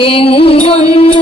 எங்கொன்று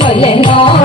சொல்லுங்க